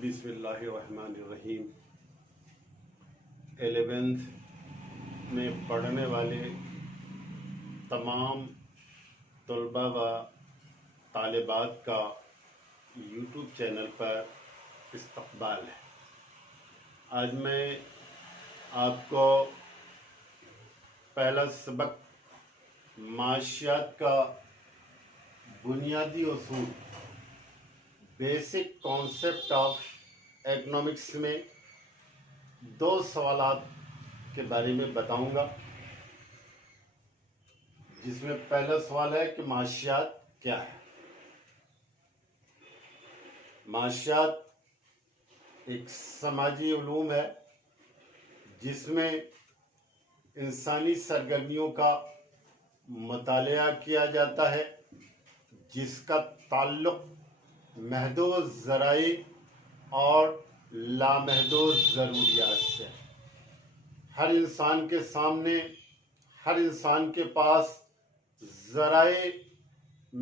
بسم اللہ الرحمن الرحیم۔ 11th میں پڑھنے والے تمام طلباء و طالبات کا یوٹیوب چینل پر استقبال ہے۔ آج میں آپ کو پہلا سبق معاشیات کا بنیادی اصول، بیسک کانسیپٹ آف اکنامکس میں 2 سوالات کے بارے میں بتاؤں گا، جس میں پہلا سوال ہے کہ معاشیات کیا ہے۔ معاشیات ایک سماجی علوم ہے جس میں انسانی سرگرمیوں کا مطالعہ کیا جاتا ہے، جس کا تعلق محدود ذرائع اور لامحدود ضروریات سے ہے۔ ہر انسان کے سامنے، ہر انسان کے پاس ذرائع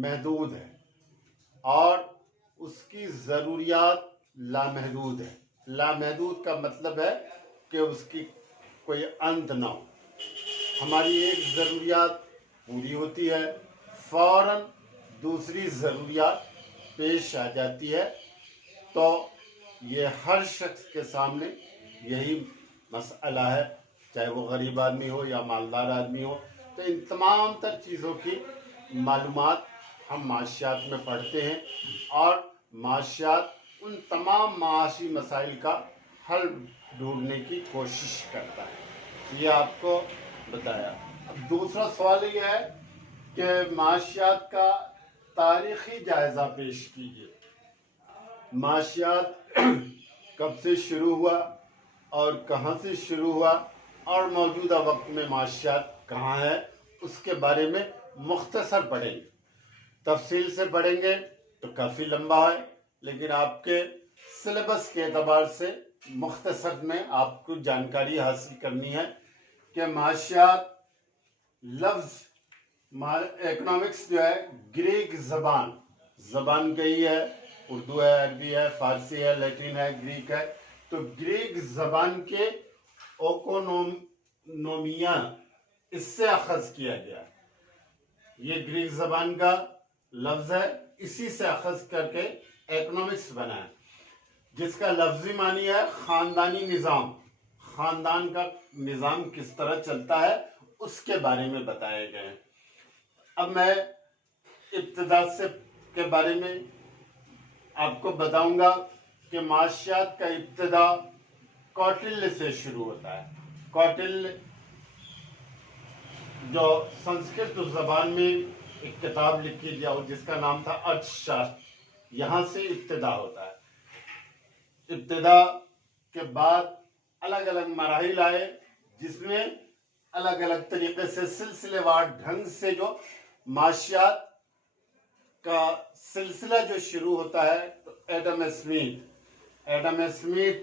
محدود ہیں اور اس کی ضروریات لامحدود ہے۔ لامحدود کا مطلب ہے کہ اس کی کوئی انت نہ ہو۔ ہماری ایک ضروریات پوری ہوتی ہے، فوراً دوسری ضروریات پیش آ جاتی ہے، تو یہ ہر شخص کے سامنے یہی مسئلہ ہے، چاہے وہ غریب آدمی ہو یا مالدار آدمی ہو۔ تو ان تمام تر چیزوں کی معلومات ہم معاشیات میں پڑھتے ہیں، اور معاشیات ان تمام معاشی مسائل کا حل ڈھونڈنے کی کوشش کرتا ہے۔ یہ آپ کو بتایا۔ اب دوسرا سوال یہ ہے کہ معاشیات کا تاریخی جائزہ پیش کیجیے۔ معاشیات کب سے شروع ہوا اور کہاں سے شروع ہوا، اور موجودہ وقت میں معاشیات کہاں ہے، اس کے بارے میں مختصر پڑھیں گے۔ تفصیل سے پڑھیں گے تو کافی لمبا ہے، لیکن آپ کے سلیبس کے اعتبار سے مختصر میں آپ کو جانکاری حاصل کرنی ہے کہ معاشیات لفظ اکنامکس جو ہے گریک زبان کہی ہے، اردو ہے، عربی ہے، فارسی ہے، لیٹن ہے، گریک ہے۔ تو گریک زبان کے اوکونومیا اس سے اخذ کیا گیا ہے۔ یہ گریک زبان کا لفظ ہے، اسی سے اخذ کر کے اکنامکس بنا ہے، جس کا لفظی معنی ہے خاندانی نظام۔ خاندان کا نظام کس طرح چلتا ہے اس کے بارے میں بتائے گئے ہیں۔ اب میں ابتدا کے بارے میں آپ کو بتاؤں گا کہ معاشیات کا ابتدا کوٹلیہ سے شروع ہوتا ہے۔ کوٹلیہ جو سنسکرت زبان میں ایک کتاب لکھی جس کا نام تھا ارتھ شاستر، یہاں سے ابتدا ہوتا ہے۔ ابتدا کے بعد الگ الگ مراحل آئے، جس میں الگ الگ طریقے سے سلسلے وار ڈھنگ سے جو معاشیات کا سلسلہ جو شروع ہوتا ہے، تو ایڈم اسمیتھ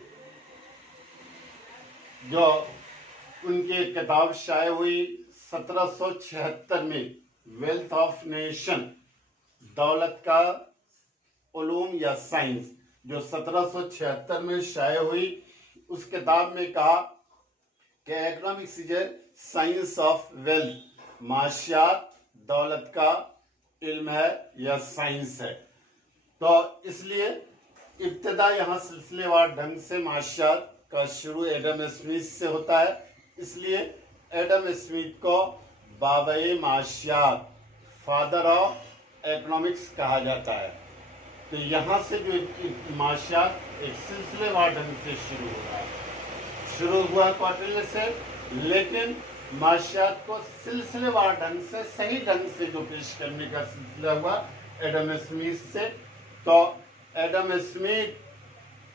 جو ان کی کتاب شائع ہوئی 1776 میں، ویلتھ آف نیشن، دولت کا علوم یا سائنس، جو 1776 میں شائع ہوئی، اس کتاب میں کہا کہ economics is a science of wealth, معاشیات دولت کا علم ہے یا سائنس ہے۔ تو اس لیے ابتدا یہاں سلسلے وار ڈھنگ سے معاشیات کا شروع ایڈم اسمیتھ سے ہوتا ہے، اس لیے ایڈم اسمیتھ کو بابائے معاشیات، فادر آف اکنامکس کہا جاتا ہے۔ تو یہاں سے جو معاشیات ایک سلسلے وار ڈھنگ سے شروع ہوتا ہے، شروع ہوا کوٹلیہ سے، لیکن معاشیات کو سلسلے وار ڈھنگ سے، صحیح ڈھنگ سے جو پیش کرنے کا سلسلہ ہوا ایڈم اسمیتھ سے۔ تو ایڈم اسمیتھ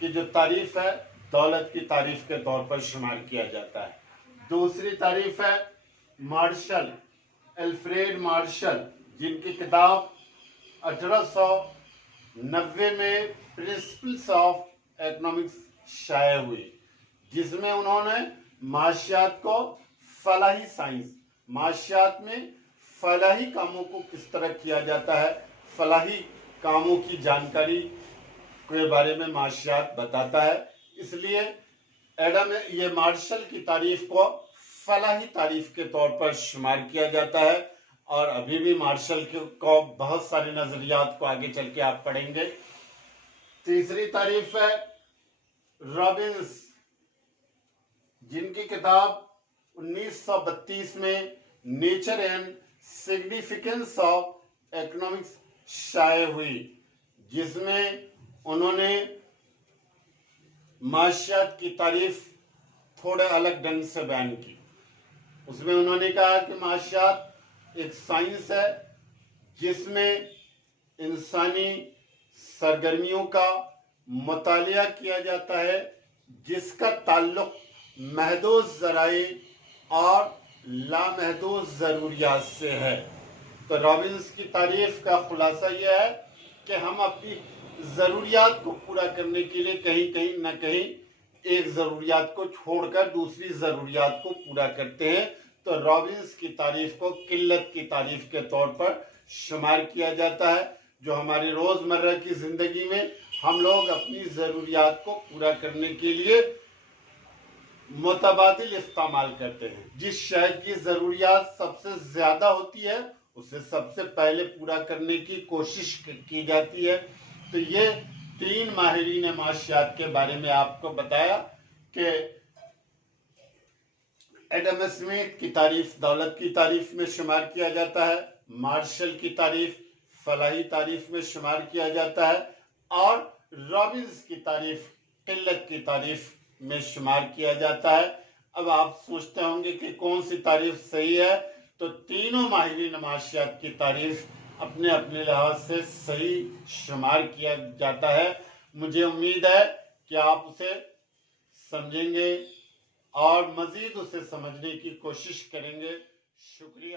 کی جو تعریف ہے، دولت کی تعریف کے طور پر شمار کیا جاتا ہے۔ دوسری تعریف ہے مارشل، الفریڈ مارشل، جن کی کتاب 1890 میں پرنسپلز آف اکنامکس شائع ہوئی، جس میں انہوں نے معاشیات کو فلاحی سائنس، معاشیات میں فلاحی کاموں کو کس طرح کیا جاتا ہے، فلاحی کاموں کی جانکاری کے بارے میں معاشیات بتاتا ہے، اس لیے ایڈم یہ مارشل کی تعریف کو فلاحی تعریف کے طور پر شمار کیا جاتا ہے، اور ابھی بھی مارشل کو بہت سارے نظریات کو آگے چل کے آپ پڑھیں گے۔ تیسری تعریف ہے رابنس، جن کی کتاب 1932 میں nature and significance of economics شائع ہوئی، جس میں انہوں نے معاشیات کی تعریف تھوڑے الگ ڈھنگ سے بیان کی۔ اس میں انہوں نے کہا کہ معاشیات ایک سائنس ہے جس میں انسانی سرگرمیوں کا مطالعہ کیا جاتا ہے، جس کا تعلق محدود ذرائع اور لامحدود ضروریات سے ہے۔ تو رابنس کی تعریف کا خلاصہ یہ ہے کہ ہم اپنی ضروریات کو پورا کرنے کے لیے کہیں نہ کہیں ایک ضروریات کو چھوڑ کر دوسری ضروریات کو پورا کرتے ہیں۔ تو رابنس کی تعریف کو قلت کی تعریف کے طور پر شمار کیا جاتا ہے، جو ہماری روزمرہ کی زندگی میں ہم لوگ اپنی ضروریات کو پورا کرنے کے لیے متبادل استعمال کرتے ہیں۔ جس شے کی ضروریات سب سے زیادہ ہوتی ہے اسے سب سے پہلے پورا کرنے کی کوشش کی جاتی ہے۔ تو یہ تین ماہرین معاشیات کے بارے میں آپ کو بتایا کہ ایڈم اسمتھ کی تعریف دولت کی تعریف میں شمار کیا جاتا ہے، مارشل کی تعریف فلاحی تعریف میں شمار کیا جاتا ہے، اور رابنس کی تعریف قلت کی تعریف میں شمار کیا جاتا ہے۔ اب آپ سوچتے ہوں گے کہ کون سی تعریف صحیح ہے، تو تینوں ماہرین معاشیات کی تعریف اپنے اپنے لحاظ سے صحیح شمار کیا جاتا ہے۔ مجھے امید ہے کہ آپ اسے سمجھیں گے اور مزید اسے سمجھنے کی کوشش کریں گے۔ شکریہ۔